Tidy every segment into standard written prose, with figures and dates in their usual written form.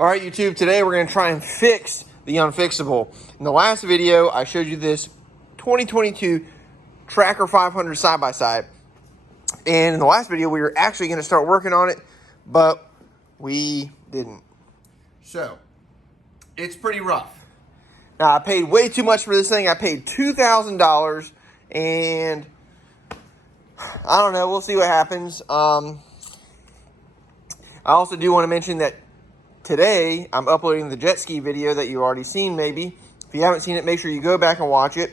All right, YouTube, today we're gonna try and fix the unfixable. In the last video, I showed you this 2022 Tracker 500 side-by-side. And in the last video, we were actually gonna start working on it, but we didn't. So, it's pretty rough. Now, I paid way too much for this thing. I paid $2,000, and I don't know, we'll see what happens. I also do want to mention that today, I'm uploading the jet ski video that you've already seen, maybe. If you haven't seen it, make sure you go back and watch it.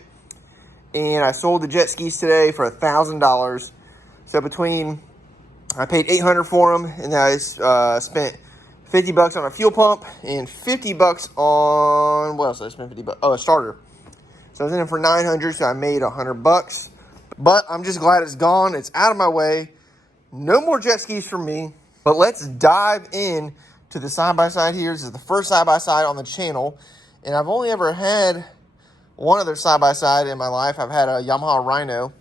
And I sold the jet skis today for $1,000. So I paid $800 for them, and I spent $50 on a fuel pump and $50 on, what else did I spend $50? Oh, a starter. So I was in it for $900, so I made $100. But I'm just glad it's gone. It's out of my way. No more jet skis for me. But let's dive in to the side-by-side here. This is the first side-by-side on the channel, and I've only ever had one other side-by-side in my life. I've had a Yamaha Rhino,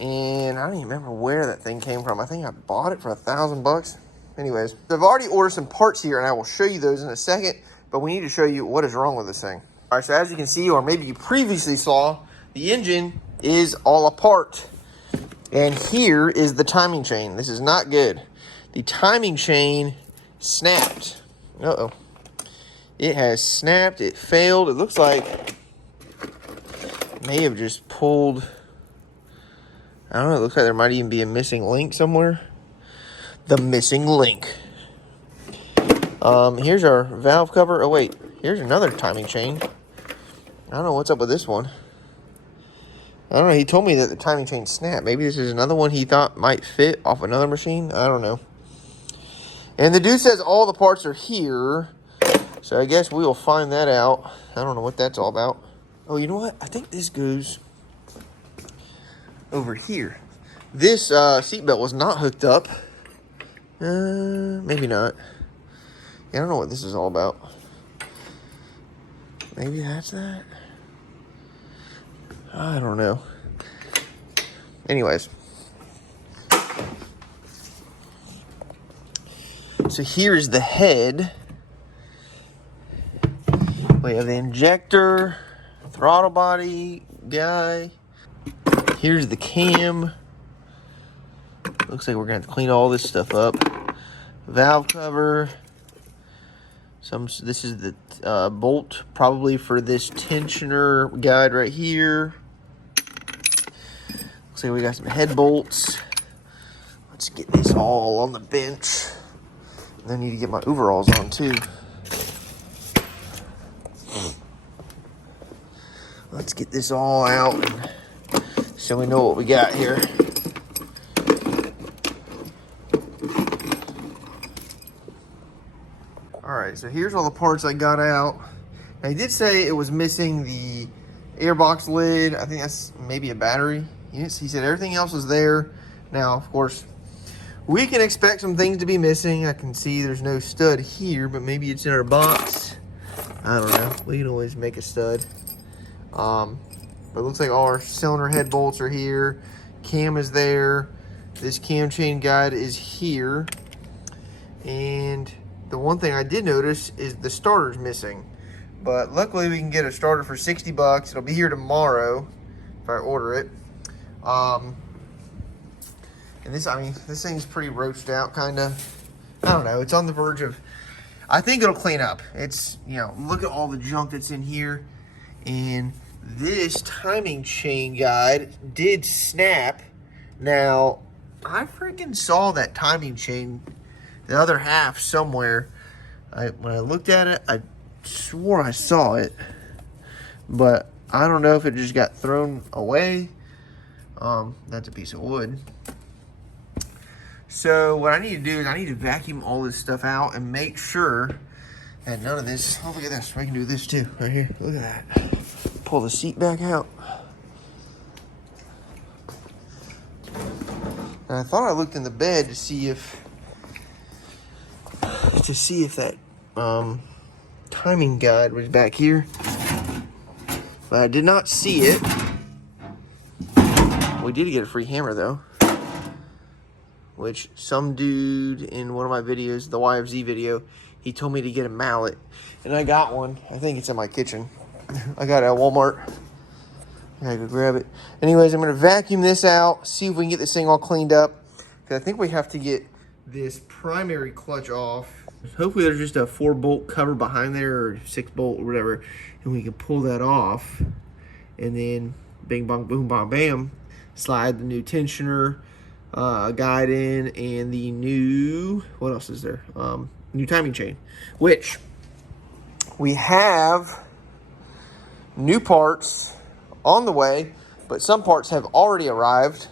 and I don't even remember where that thing came from. I think I bought it for $1,000. Anyways, I've already ordered some parts here, and I will show you those in a second, but we need to show you what is wrong with this thing. All right, so as you can see, or maybe you previously saw, the engine is all apart, and here is the timing chain. This is not good. The timing chain snapped. Uh-oh. It has snapped. It failed. It looks like it may have just pulled. I don't know. It looks like there might even be a missing link somewhere. The missing link. Here's our valve cover. Oh, wait. Here's another timing chain. I don't know what's up with this one. I don't know. He told me that the timing chain snapped. Maybe this is another one he thought might fit off another machine. I don't know. And the dude says all the parts are here, so I guess we will find that out. I don't know what that's all about. Oh, you know what? I think this goes over here. This seatbelt was not hooked up. Maybe not. Yeah, I don't know what this is all about. Maybe that's that? I don't know. Anyways. So here's the head. We have the injector, throttle body guy. Here's the cam. Looks like we're gonna have to clean all this stuff up. Valve cover. This is the bolt, probably for this tensioner guide right here. Looks like we got some head bolts. Let's get this all on the bench. I need to get my overalls on too. Let's get this all out so we know what we got here. Alright, so here's all the parts I got out. Now, he did say it was missing the airbox lid. I think that's maybe a battery. He said everything else was there. Now, of course, we can expect some things to be missing. I can see there's no stud here, but maybe it's in our box. I don't know. We can always make a stud. But it looks like all our cylinder head bolts are here. Cam is there. This cam chain guide is here. And the one thing I did notice is the starter's missing. But luckily we can get a starter for $60. It'll be here tomorrow if I order it. And this thing's pretty roached out, kind of. I don't know. It's on the verge of, I think it'll clean up. It's, look at all the junk that's in here. And this timing chain guide did snap. Now, I freaking saw that timing chain, the other half, somewhere. When I looked at it, I swore I saw it. But I don't know if it just got thrown away. That's a piece of wood. So what I need to do is I need to vacuum all this stuff out and make sure that none of this, oh, look at this, I can do this too, right here, look at that. Pull the seat back out. And I thought I looked in the bed to see if that timing guide was back here, but I did not see it. We did get a free hammer though. which some dude in one of my videos, the YFZ video, he told me to get a mallet. And I got one. I think it's in my kitchen. I got it at Walmart. I gotta go grab it. Anyways, I'm gonna vacuum this out, see if we can get this thing all cleaned up. Because I think we have to get this primary clutch off. Hopefully there's just a 4-bolt cover behind there, or 6-bolt or whatever, and we can pull that off. And then bing bong boom bong bam, slide the new tensioner guide in, and the new, what else is there? New timing chain, which we have new parts on the way, but some parts have already arrived.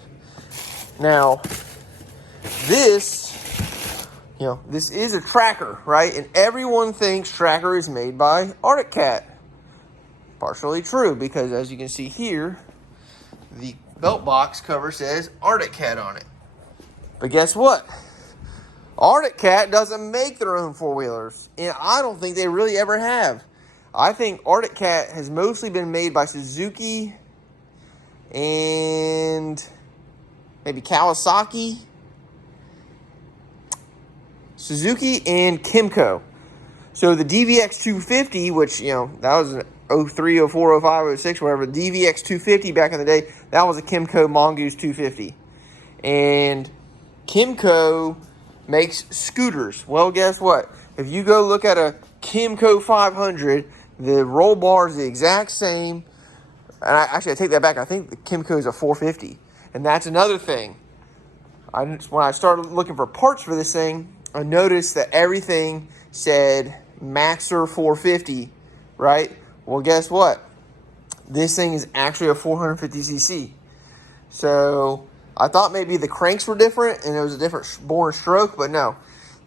Now, this, you know, this is a tracker, right? And everyone thinks tracker is made by Arctic Cat. Partially true, because as you can see here, the belt box cover says Arctic Cat on it. But guess what? Arctic Cat doesn't make their own 4-wheelers, and I don't think they really ever have. I think Arctic Cat has mostly been made by Suzuki and maybe Kawasaki. Suzuki and Kymco. So the DVX 250, which, you know, that was an 03, 04, 05, 06, whatever. The DVX 250 back in the day, that was a Kymco Mongoose 250. And Kymco makes scooters. Well, guess what? If you go look at a Kymco 500, the roll bar is the exact same. And I take that back. I think the Kymco is a 450. And that's another thing. When I started looking for parts for this thing, I noticed that everything said Maxer 450, right? Well, guess what? This thing is actually a 450cc. So I thought maybe the cranks were different and it was a different bore and stroke, but no.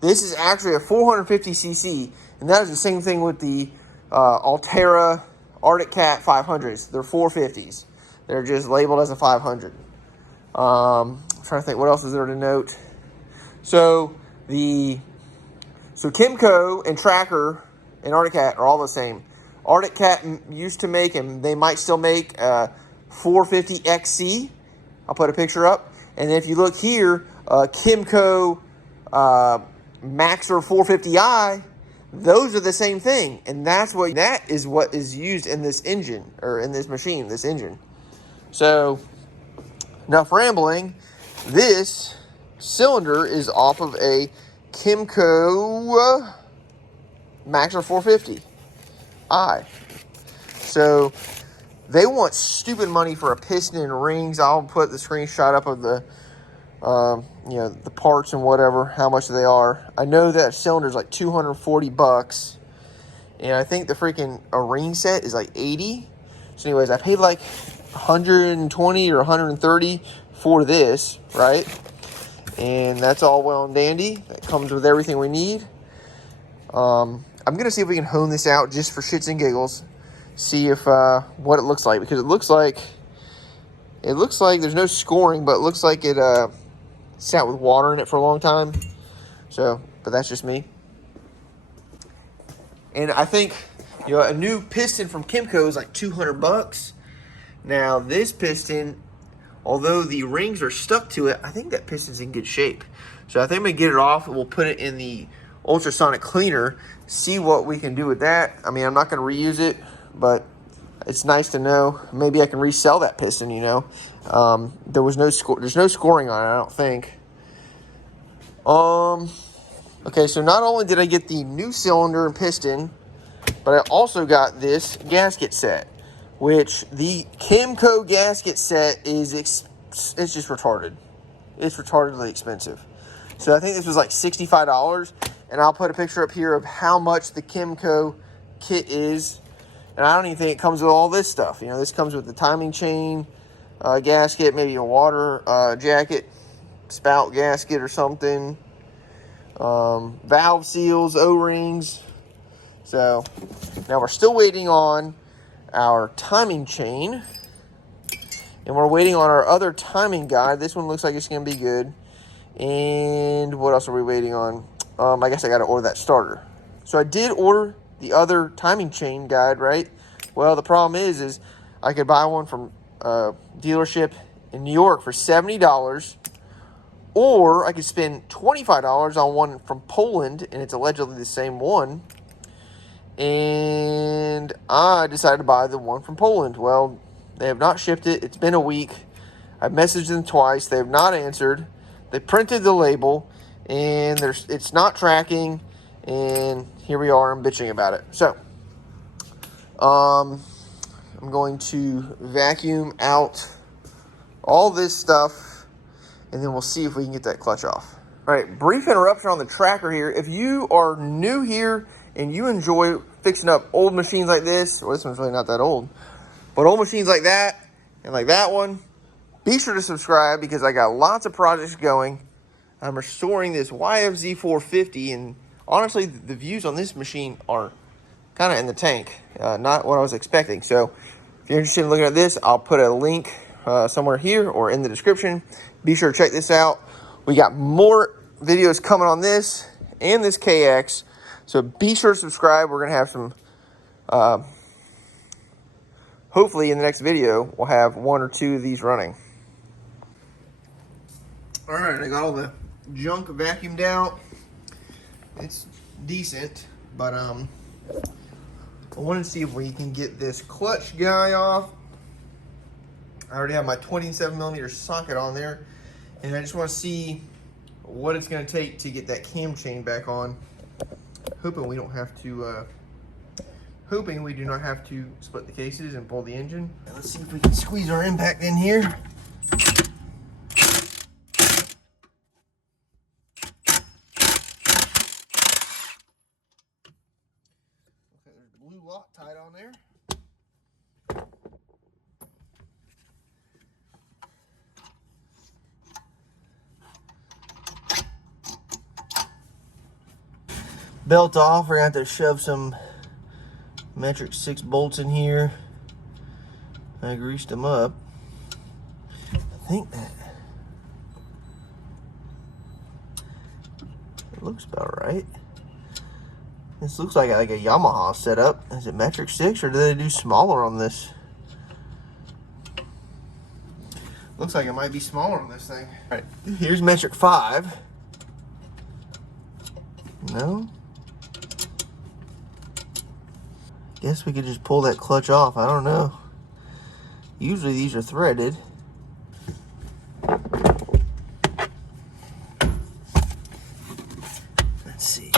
This is actually a 450cc, and that is the same thing with the Altera Arctic Cat 500s. They're 450s. They're just labeled as a 500. I'm trying to think what else is there to note. So Kymco and Tracker and Arctic Cat are all the same. Arctic Cat used to make, and they might still make, 450XC. I'll put a picture up. And if you look here, Kymco Maxer 450i, those are the same thing. And that is what is used in this engine, or in this machine, this engine. So, enough rambling. This cylinder is off of a Kymco Maxer 450i. So they want stupid money for a piston and rings. I'll put the screenshot up of the the parts and whatever, how much they are. I know that cylinder is like $240, and I think the freaking ring set is like $80. So anyways, I paid like $120 or $130 for this, right? And that's all well and dandy. That comes with everything we need. I'm gonna see if we can hone this out just for shits and giggles. See if what it looks like, because it looks like there's no scoring, but it looks like it sat with water in it for a long time. So, but that's just me. And I think a new piston from Kymco is like $200. Now this piston, although the rings are stuck to it, I think that piston's in good shape. So I think I'm gonna get it off and we'll put it in the ultrasonic cleaner, see what we can do with that. I mean, I'm not gonna reuse it, but it's nice to know. Maybe I can resell that piston, There's no scoring on it, I don't think. Okay, so not only did I get the new cylinder and piston, but I also got this gasket set, which the Kymco gasket set is, it's just retarded. It's retardedly expensive. So I think this was like $65, and I'll put a picture up here of how much the Kymco kit is. And I don't even think it comes with all this stuff. This comes with the timing chain, gasket, maybe a water jacket, spout gasket or something, valve seals, O-rings. So now we're still waiting on our timing chain, and we're waiting on our other timing guide. This one looks like it's going to be good. And what else are we waiting on? I guess I got to order that starter. So I did order the other timing chain guide, right? Well, the problem is I could buy one from a dealership in New York for $70, Or I could spend $25 on one from Poland, and it's allegedly the same one. And I decided to buy the one from Poland. Well, they have not shipped it. It's been a week. I've messaged them twice. They have not answered. They printed the label, and it's not tracking. And here we are. I'm bitching about it. So, I'm going to vacuum out all this stuff, and then we'll see if we can get that clutch off. All right, brief interruption on the tracker here. If you are new here and you enjoy fixing up old machines like this, well, this one's really not that old, but old machines like that and like that one, be sure to subscribe because I got lots of projects going. I'm restoring this YFZ 450, and honestly, the views on this machine are kind of in the tank. Not what I was expecting. So if you're interested in looking at this, I'll put a link somewhere here or in the description. Be sure to check this out. We got more videos coming on this and this KX. So be sure to subscribe. We're going to have some, hopefully in the next video, we'll have 1 or 2 of these running. All right, I got all the junk vacuumed out. It's decent, but I wanted to see if we can get this clutch guy off. I already have my 27mm socket on there, and I just want to see what it's going to take to get that cam chain back on. Hoping we don't have to, hoping we do not have to split the cases and pull the engine. And let's see if we can squeeze our impact in here. Blue Loctite on there. Belt off. We're going to have to shove some metric 6 bolts in here. I greased them up. I think that it looks about right. This looks like a Yamaha setup. Is it metric 6 or do they do smaller on this? Looks like it might be smaller on this thing. All right, here's metric 5. No? Guess we could just pull that clutch off. I don't know. Usually these are threaded. Let's see.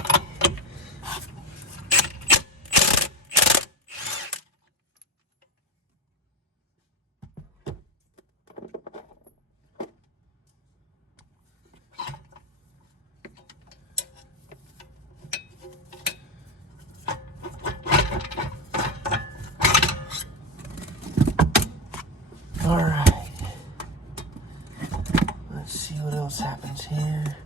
All right. Let's see what else happens here.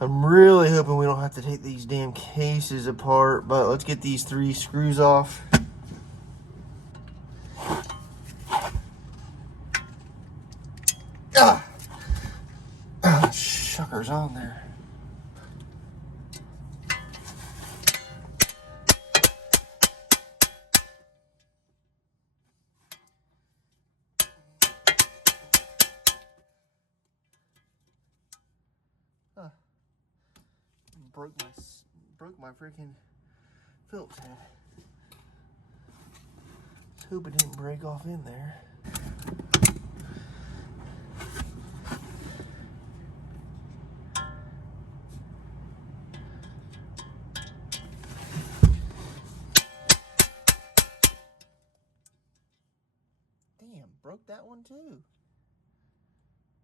I'm really hoping we don't have to take these damn cases apart, but let's get these 3 screws off. Shuckers on there. Broke my freaking Phillips head. Let's hope it didn't break off in there. Damn, broke that one too.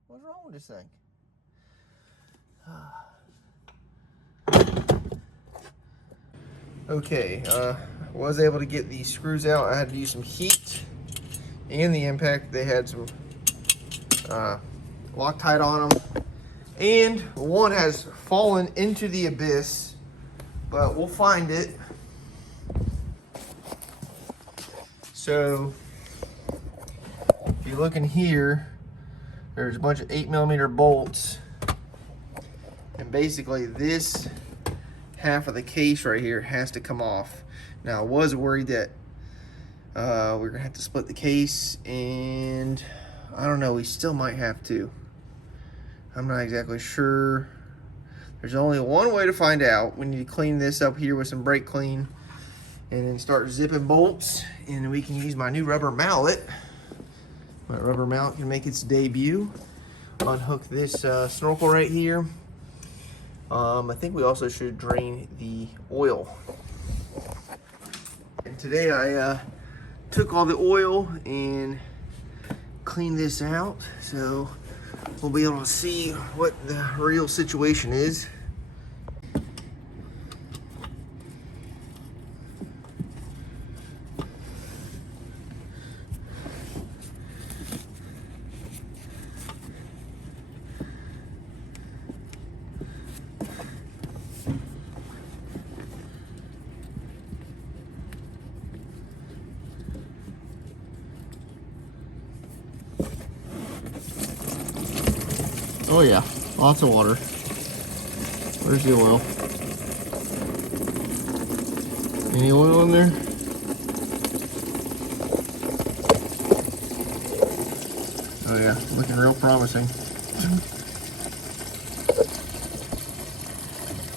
What's wrong with this thing? Okay, was able to get these screws out. I had to use some heat and the impact. They had some Loctite on them, and one has fallen into the abyss, but we'll find it. So if you look in here, there's a bunch of 8mm bolts, and basically this half of the case right here has to come off. Now I was worried that we're gonna have to split the case, and I don't know, we still might have to. I'm not exactly sure. There's only one way to find out. We need to clean this up here with some brake clean and then start zipping bolts, and we can use my new rubber mallet. My rubber mallet can make its debut. Unhook this snorkel right here. I think we also should drain the oil. And today I took all the oil and cleaned this out, so we'll be able to see what the real situation is. Oh yeah, lots of water. Where's the oil? Any oil in there? Oh yeah, looking real promising.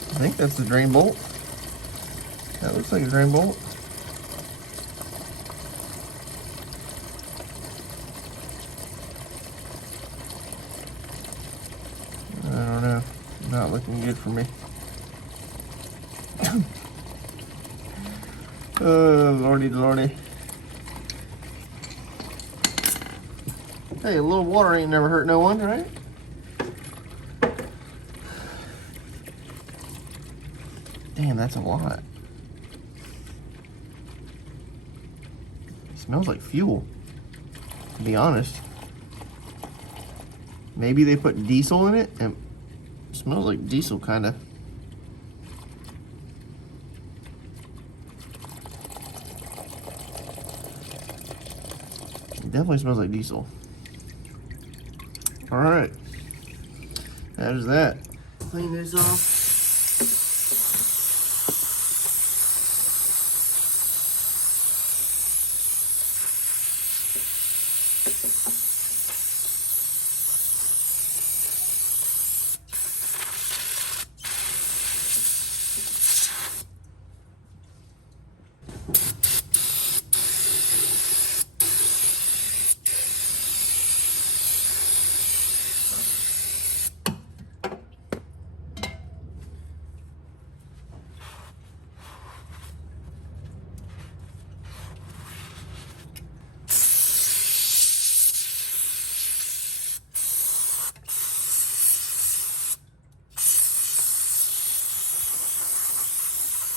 I think that's the drain bolt. That looks like a drain bolt. I don't know. Not looking good for me. Oh, lordy, lordy. Hey, a little water ain't never hurt no one, right? Damn, that's a lot. It smells like fuel, to be honest. Maybe they put diesel in it, and it smells like diesel, kind of. It definitely smells like diesel. All right, that is that. Clean this off.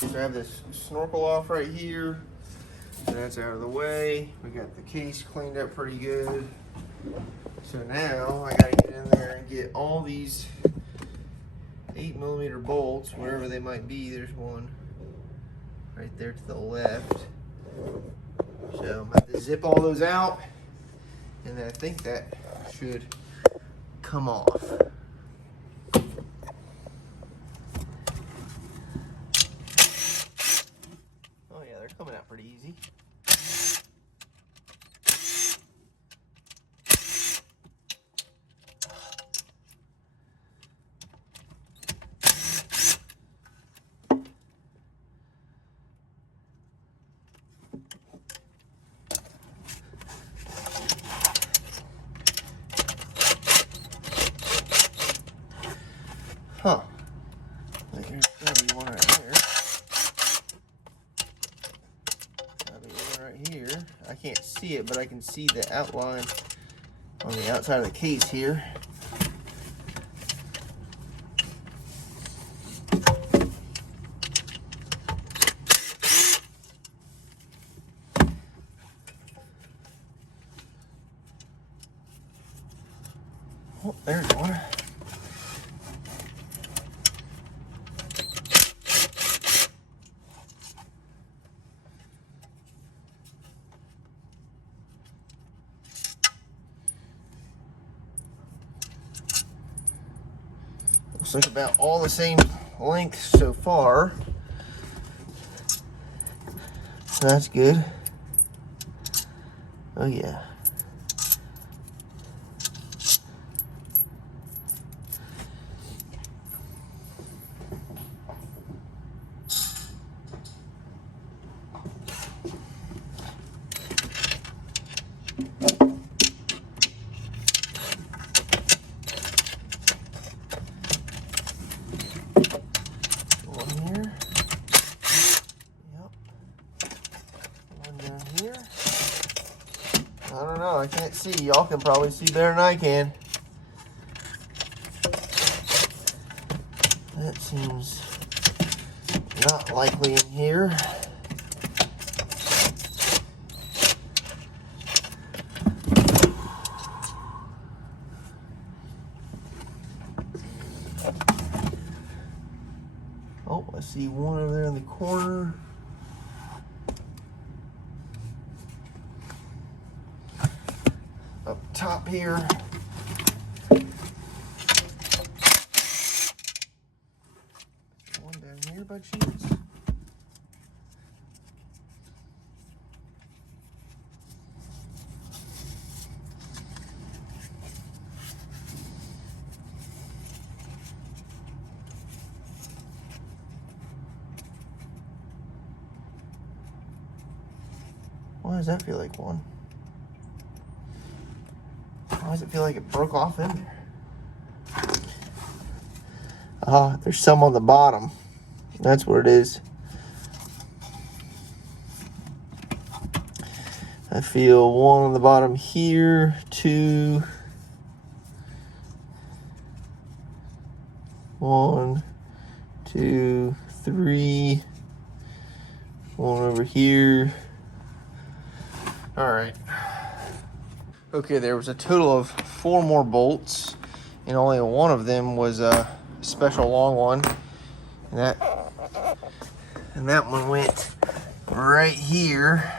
So I have this snorkel off right here. So that's out of the way. We got the case cleaned up pretty good. So now I gotta get in there and get all these 8mm bolts, wherever they might be. There's one right there to the left. So I'm gonna have to zip all those out, and then I think that should come off. Oh yeah, they're coming out pretty easy. Huh. There's gotta be one right there. Gotta be one right here. I can't see it, but I can see the outline on the outside of the case here. Oh, there's one. looks like about all the same length so far. So that's good. Oh yeah. I don't know, I can't see. Y'all can probably see better than I can. That seems not likely in here. Oh, I see one over there in the corner. Up top here. One down here by chance. Why does that feel like one? Why does it feel like it broke off in there? There's some on the bottom. That's what it is. I feel one on the bottom here, two. One, two, three. One over here. All right. Okay, there was a total of 4 more bolts, and only one of them was a special long one. And that one went right here.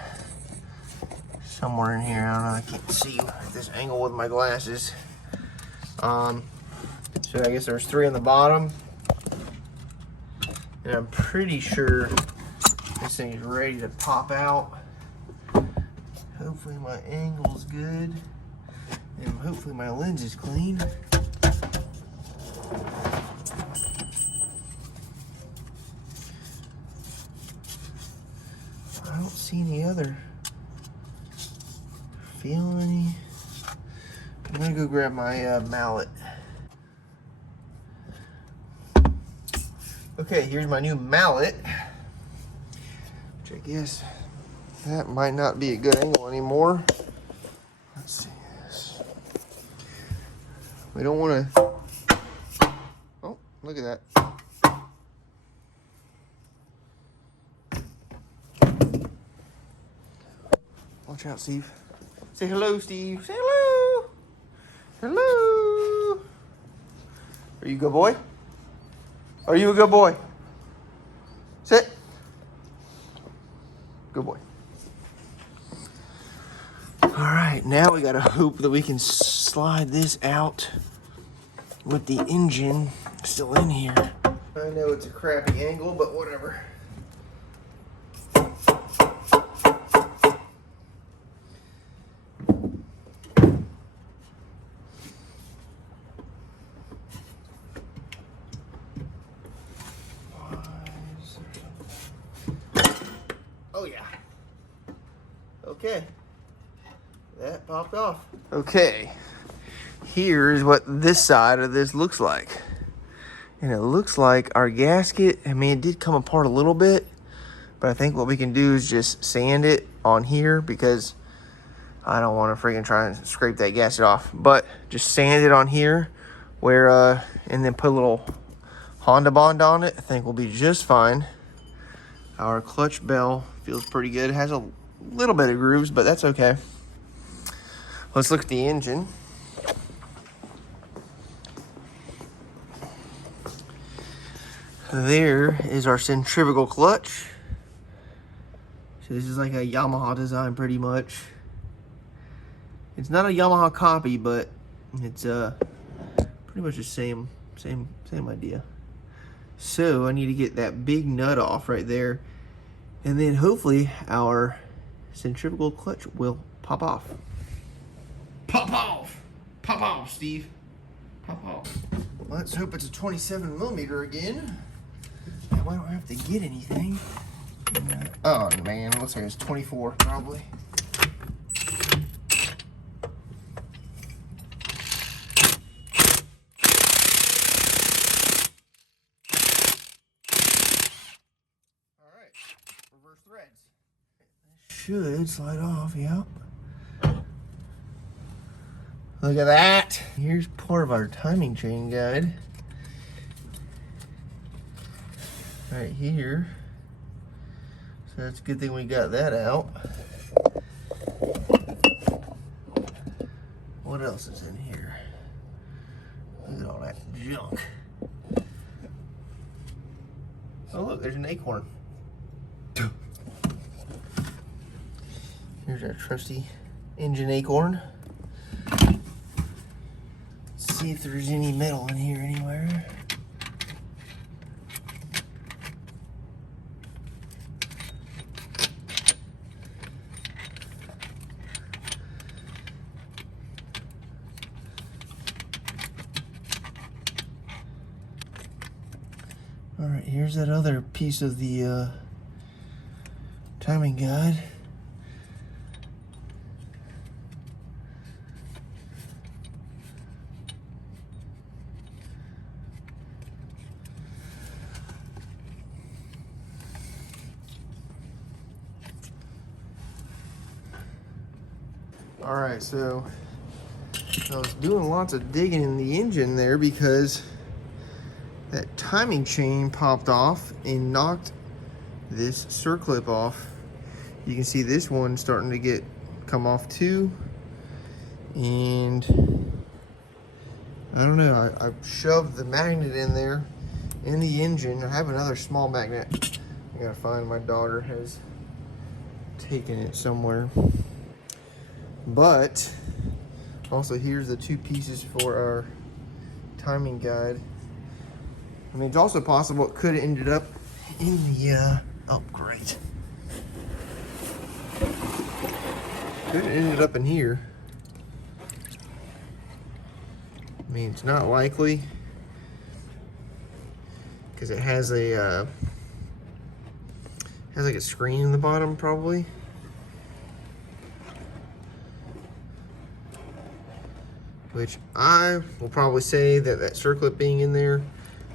Somewhere in here. I don't know, I can't see at this angle with my glasses. So I guess there's 3 on the bottom. And I'm pretty sure this thing's ready to pop out. Hopefully my angle's good, and hopefully my lens is clean. I don't see any other. Feel any? I'm gonna go grab my mallet. Okay, here's my new mallet, which I guess that might not be a good angle anymore. Let's see this. We don't want to. Oh, look at that. Watch out, Steve. Say hello, Steve. Say hello. Hello. Are you a good boy? Are you a good boy? Sit. Good boy. All right, now we gotta hope that we can slide this out with the engine still in here. I know it's a crappy angle, but whatever. Oh yeah. Okay. That popped off. Okay, here's what this side of this looks like. And it looks like our gasket, I mean, it did come apart a little bit, but I think what we can do is just sand it on here because I don't want to freaking try and scrape that gasket off. But just sand it on here where, and then put a little Honda Bond on it. I think we'll be just fine. Our clutch bell feels pretty good. It has a little bit of grooves, but that's okay. Let's look at the engine. There is our centrifugal clutch. So this is like a Yamaha design pretty much. It's not a Yamaha copy, but it's pretty much the same same idea. So I need to get that big nut off right there, and then hopefully our centrifugal clutch will pop off. Pop off! Pop off, Steve. Pop off. Let's hope it's a 27 millimeter again. That way I don't have to get anything. Oh man, looks like it's 24 probably. Alright, reverse threads. Should slide off, yep. Look at that. Here's part of our timing chain guide. Right here. So that's a good thing we got that out. What else is in here? Look at all that junk. Oh look, there's an acorn. Here's our trusty engine acorn. Let's see if there's any metal in here anywhere. All right, here's that other piece of the timing guide. All right, so I was doing lots of digging in the engine there because that timing chain popped off and knocked this circlip off. You can see this one starting to come off too. And I don't know, I shoved the magnet in there in the engine. I have another small magnet. I gotta find, my daughter has taken it somewhere. But also here's the two pieces for our timing guide. I mean, it's also possible it could have ended up in the, oh great. Could have ended up in here. I mean, it's not likely because it has a, has like a screen in the bottom probably. Which I will probably say that that circlip being in there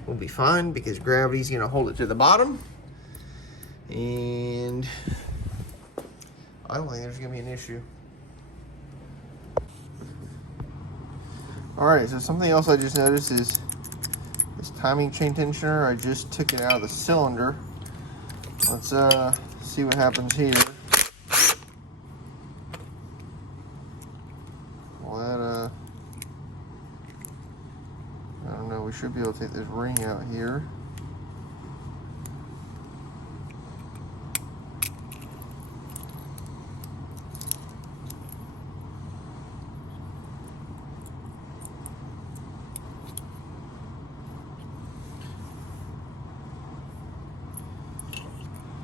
will be fine because gravity's gonna hold it to the bottom. And I don't think there's gonna be an issue. All right, so something else I just noticed is this timing chain tensioner. I just took it out of the cylinder. Let's see what happens here. Well, that, I don't know, we should be able to take this ring out here.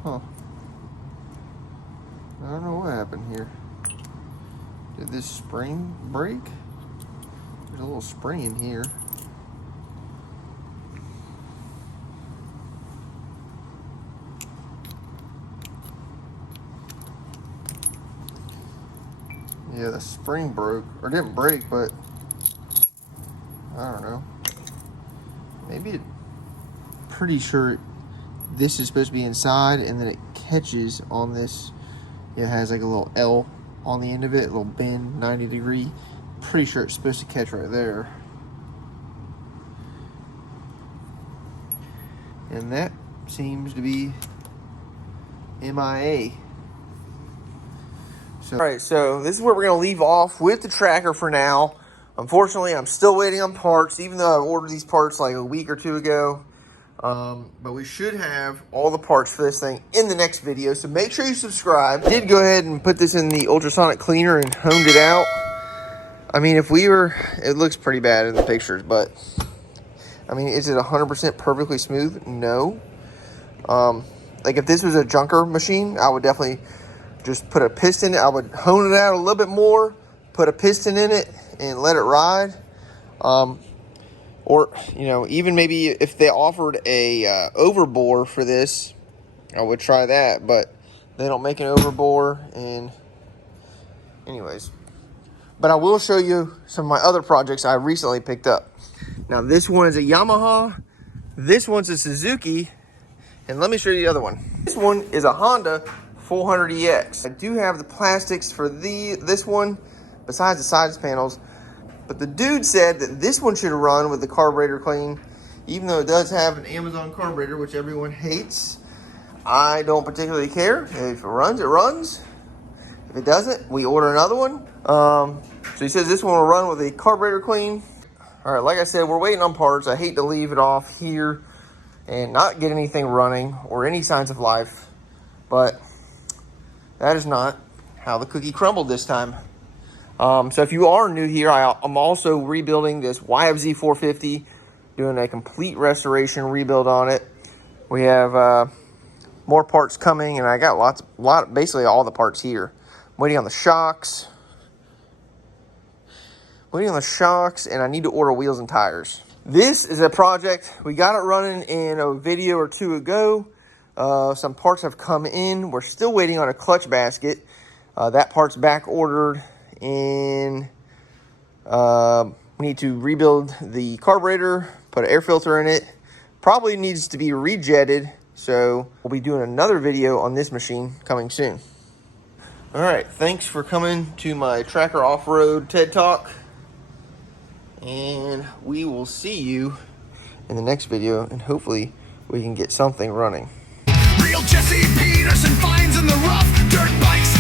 Huh. I don't know what happened here. Did this spring break? There's a little spring in here. Yeah, the spring broke, or didn't break, but I don't know. Maybe pretty sure this is supposed to be inside, and then it catches on this. It has like a little L on the end of it, a little bend, 90 degree. Pretty sure it's supposed to catch right there. And that seems to be MIA. So, all right, so this is where we're gonna leave off with the tracker for now. Unfortunately, I'm still waiting on parts, even though I ordered these parts like a week or two ago. But we should have all the parts for this thing in the next video, so make sure you subscribe. I did go ahead and put this in the ultrasonic cleaner and honed it out. I mean, if we were, it looks pretty bad in the pictures, but I mean, is it 100% perfectly smooth? No. Like if this was a junker machine, I would definitely just put a piston. I would hone it out a little bit more, put a piston in it, and let it ride. Or, you know, even maybe if they offered a overbore for this, I would try that. But they don't make an overbore, and anyways. But I will show you some of my other projects I recently picked up. Now this one is a Yamaha, this one's a Suzuki, and let me show you the other one. This one is a Honda 400EX. I do have the plastics for this one, besides the sides panels, but the dude said that this one should run with the carburetor clean, even though it does have an Amazon carburetor, which everyone hates. I don't particularly care. If it runs, it runs. If it doesn't, we order another one. So he says this one will run with a carburetor clean. All right, like I said, we're waiting on parts. I hate to leave it off here and not get anything running or any signs of life, but that is not how the cookie crumbled this time. So if you are new here, I'm also rebuilding this YFZ 450, doing a complete restoration rebuild on it. We have more parts coming, and I got basically all the parts here. I'm waiting on the shocks. And I need to order wheels and tires. This is a project, we got it running in a video or two ago. Some parts have come in. We're still waiting on a clutch basket. That part's back ordered, and we need to rebuild the carburetor, put an air filter in it. Probably needs to be rejetted, so we'll be doing another video on this machine coming soon. All right, thanks for coming to my Tracker Off-Road TED Talk. And we will see you in the next video, and hopefully we can get something running. Real Jesse Peterson finds in the rough, dirt bikes